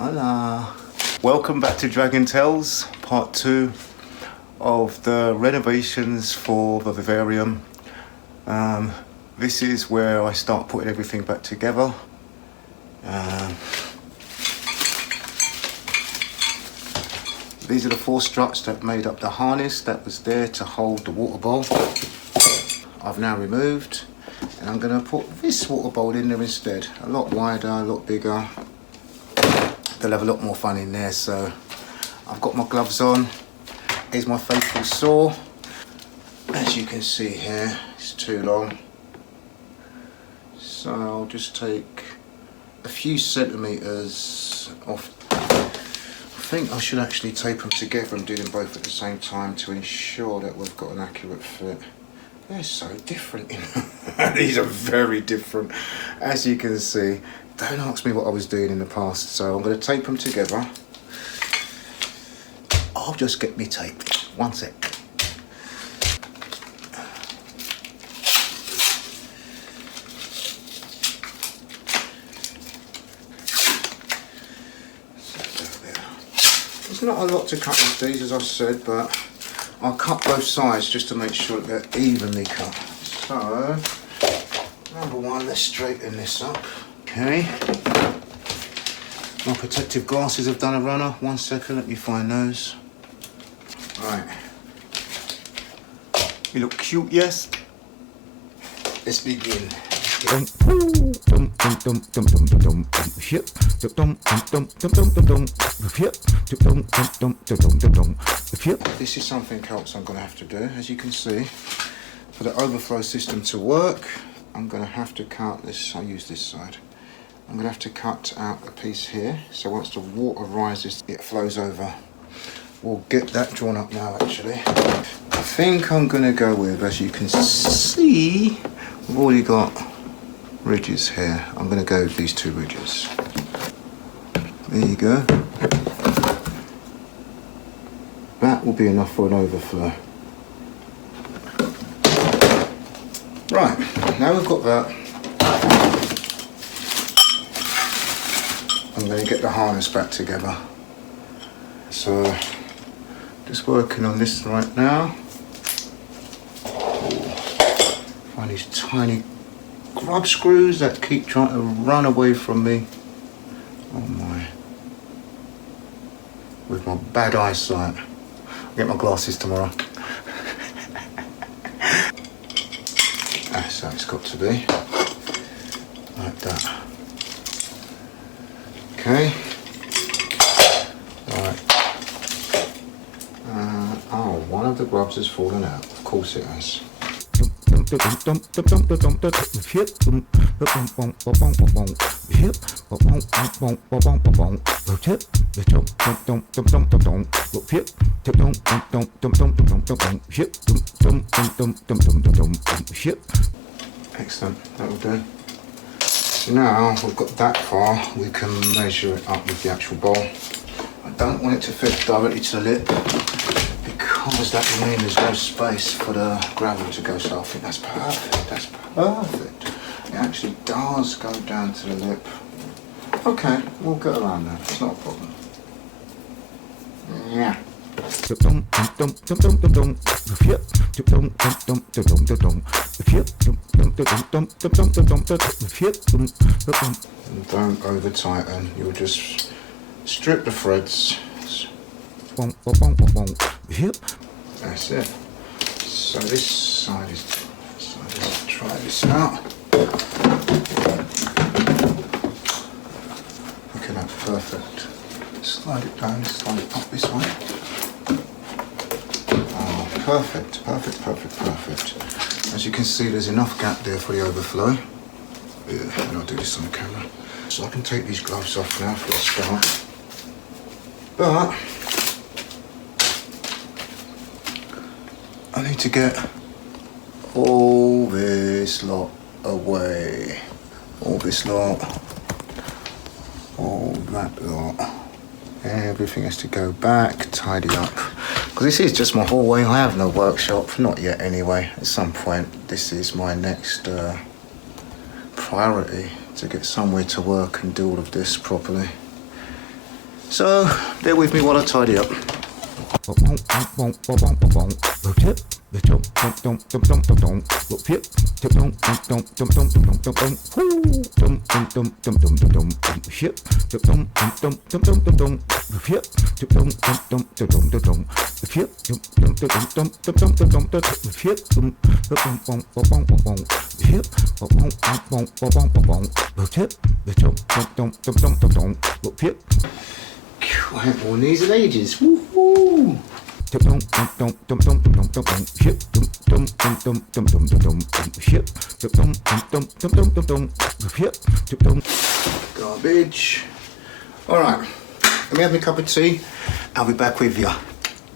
Hola. Welcome back to Dragon Tales, part 2 of the renovations for the Vivarium. This is where I start putting everything back together. These are the 4 struts that made up the harness that was there to hold the water bowl. I've now removed, and I'm going to put this water bowl in there instead. A lot wider, a lot bigger. They'll have a lot more fun in there. So I've got my gloves on. Here's my faithful saw. As you can see here, it's too long. So I'll just take a few centimetres off. I think I should actually tape them together and do them both at the same time to ensure that we've got an accurate fit. They're so different. These are very different, as you can see. Don't ask me what I was doing in the past, so I'm going to tape them together. I'll just get me tape. One sec. There's not a lot to cut with these, as I've said, but I'll cut both sides just to make sure that they're evenly cut. So, number one, let's straighten this up. Okay. My protective glasses have done a runner. 1 second, let me find those. Right. You look cute, yes? Let's begin. This is something else I'm going to have to do. As you can see, for the overflow system to work, I'm going to have to cut this. I'll use this side. I'm going to have to cut out a piece here, so once the water rises, it flows over. We'll get that drawn up now, actually. I think I'm going to go with, as you can see, we've already got ridges here. I'm going to go with these 2 ridges. There you go. That will be enough for an overflow. Right, now we've got that, I'm going to get the harness back together. So, just working on this right now. Find these tiny grub screws that keep trying to run away from me. Oh my. With my bad eyesight. I'll get my glasses tomorrow. That's how it's got to be. Like that. Okay. Right. Oh, one of the grubs has fallen out. Of course it has. Excellent, that'll do. So now we've got that far, we can measure it up with the actual bowl. I don't want it to fit directly to the lip because that will mean there's no space for the gravel to go, so I think that's perfect, that's perfect. It actually does go down to the lip. Okay, we'll get around that, it's not a problem. Yeah. And don't over tighten, you'll just strip the threads. That's it. So this side is, so let's try this out. Look at that, perfect. Slide it down, slide it up this way. Oh, perfect, perfect, perfect, perfect. As you can see, there's enough gap there for the overflow. Yeah, and I'll do this on the camera. So I can take these gloves off now for a start. But I need to get all this lot away. All this lot. All that lot. Everything has to go back, tidy up. Because this is just my hallway. I have no workshop, not yet anyway. At some point, this is my next priority, to get somewhere to work and do all of this properly. So bear with me while I tidy up. I haven't worn these in ages. Woohoo! Garbage. Alright, let me have my cup of tea. I'll be back with you.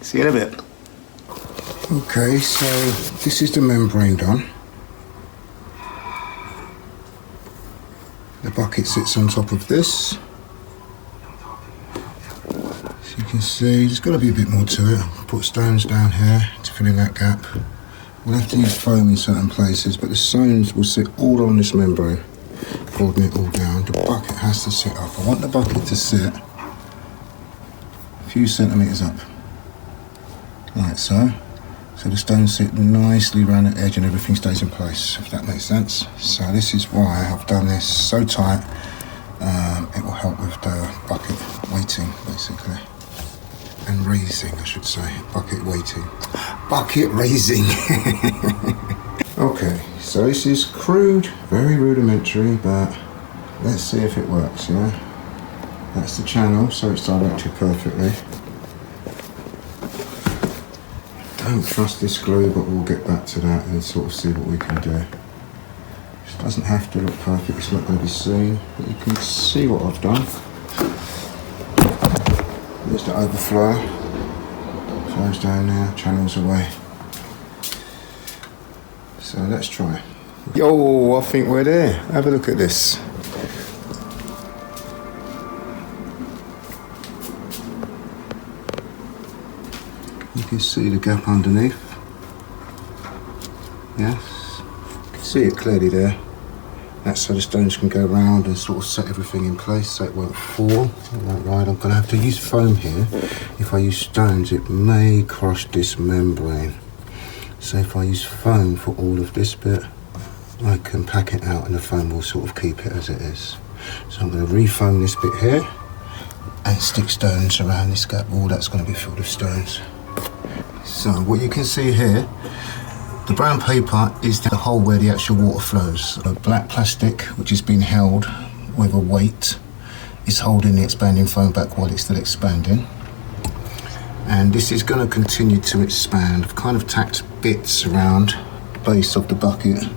See you in a bit. Okay, so this is the membrane done. The bucket sits on top of this. As you can see, there's got to be a bit more to it. I'll put stones down here to fill in that gap. We'll have to use foam in certain places, but the stones will sit all on this membrane, holding it all down. The bucket has to sit up. I want the bucket to sit a few centimetres up, like so. So the stones sit nicely around the edge and everything stays in place, if that makes sense. So this is why I've done this so tight. It will help with the bucket weighting, basically. And raising, I should say. Bucket weighting. Bucket raising. Okay, so this is crude, very rudimentary, but let's see if it works, yeah? That's the channel, so it's directed perfectly. Don't trust this glue, but we'll get back to that and sort of see what we can do. It doesn't have to look perfect, it's not going to be seen, but you can see what I've done. There's the overflow, flows down there, channels away. So let's try. Yo, I think we're there. Have a look at this. You can see the gap underneath. Yes, you can see it clearly there. That's so the stones can go around and sort of set everything in place so it won't fall. It won't ride. I'm going to have to use foam here. If I use stones, it may crush this membrane. So if I use foam for all of this bit, I can pack it out and the foam will sort of keep it as it is. So I'm going to refoam this bit here and stick stones around this gap wall. That's going to be filled with stones. So what you can see here, the brown paper is the hole where the actual water flows. The black plastic, which has been held with a weight, is holding the expanding foam back while it's still expanding. And this is going to continue to expand. I've kind of tacked bits around the base of the bucket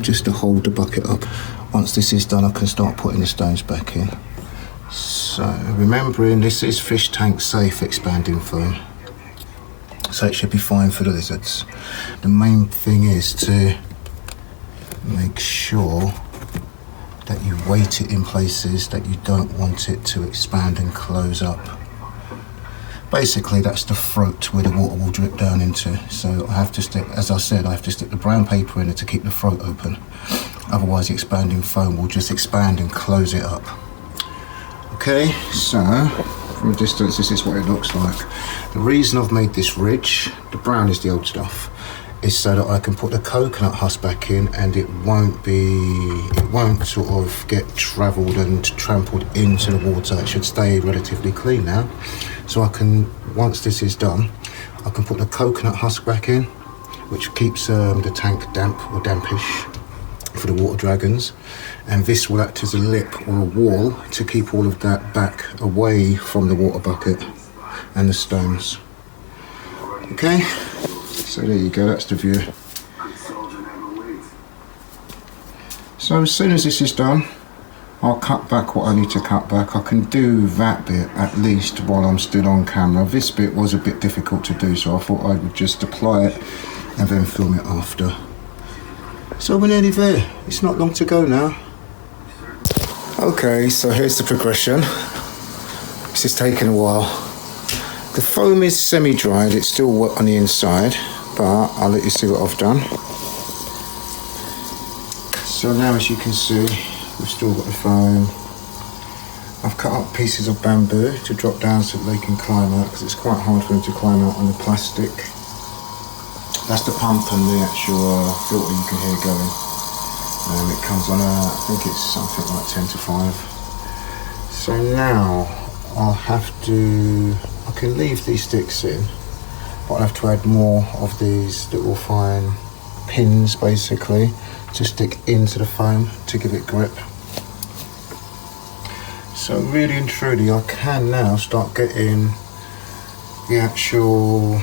just to hold the bucket up. Once this is done, I can start putting the stones back in. So remembering this is fish tank safe expanding foam. So it should be fine for the lizards. The main thing is to make sure that you weight it in places that you don't want it to expand and close up. Basically, that's the throat where the water will drip down into. So I have to stick, as I said, I have to stick the brown paper in it to keep the throat open. Otherwise, the expanding foam will just expand and close it up. Okay, so from a distance, this is what it looks like. The reason I've made this ridge, the brown is the old stuff, is so that I can put the coconut husk back in and it won't sort of get travelled and trampled into the water. It should stay relatively clean now. So I can, once this is done, I can put the coconut husk back in, which keeps the tank damp or dampish for the water dragons. And this will act as a lip or a wall to keep all of that back away from the water bucket and the stones. Okay, so there you go, that's the view. So as soon as this is done, I'll cut back what I need to cut back. I can do that bit at least while I'm still on camera. This bit was a bit difficult to do, so I thought I would just apply it and then film it after. So we're nearly there. It's not long to go now. Okay, so here's the progression. This is taking a while. The foam is semi-dried, it's still wet on the inside, but I'll let you see what I've done. So now, as you can see, we've still got the foam. I've cut up pieces of bamboo to drop down so that they can climb out, because it's quite hard for them to climb out on the plastic. That's the pump and the actual filter you can hear going. It comes on I think it's something like 10 to 5. So now I can leave these sticks in, but I'll have to add more of these little fine pins basically to stick into the foam to give it grip. So really and truly I can now start getting the actual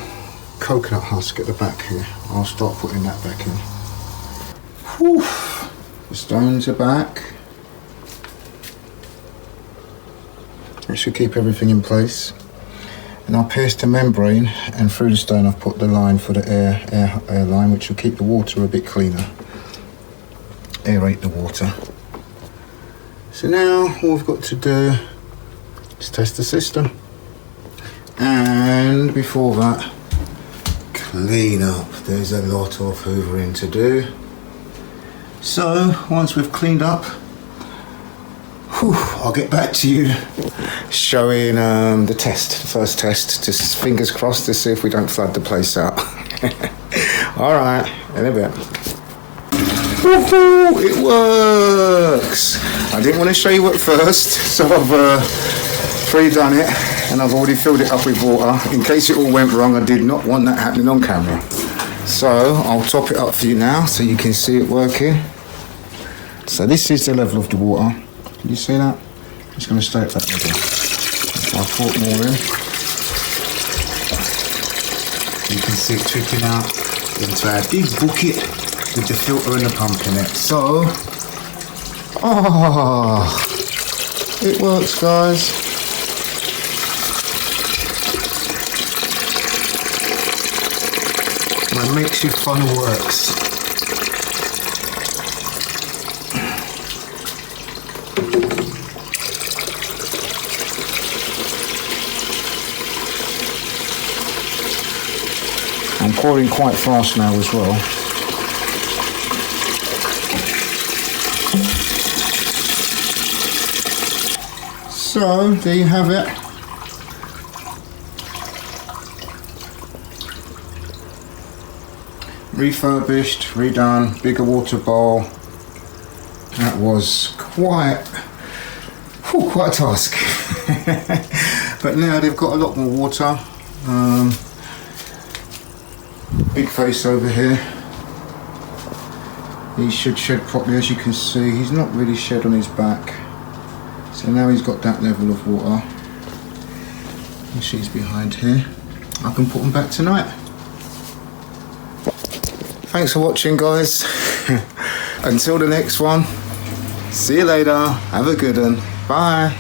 coconut husk at the back here. I'll start putting that back in. Whew. The stones are back. It should keep everything in place. And I'll pierce the membrane, and through the stone I've put the line for the air line, which will keep the water a bit cleaner. Aerate the water. So now all we've got to do is test the system. And before that, clean up. There's a lot of hoovering to do. So once we've cleaned up, I'll get back to you showing the first test. Just fingers crossed to see if we don't flood the place out. All right, in a bit. Woohoo! It works! I didn't want to show you at first, so I've pre-done it, and I've already filled it up with water. In case it all went wrong, I did not want that happening on camera. So I'll top it up for you now so you can see it working. So this is the level of the water. Can you see that? It's going to stay at that level. I'll pour more in. You can see it trickling out into our big bucket with the filter and the pump in it. So, it works, guys. My makeshift funnel works. I'm pouring quite fast now as well. So, there you have it. Refurbished, redone, bigger water bowl. That was quite a task. But now they've got a lot more water. Big face over here. He should shed properly, as you can see. He's not really shed on his back. So now he's got that level of water. And she's behind here. I can put them back tonight. Thanks for watching, guys. Until the next one. See you later. Have a good one. Bye.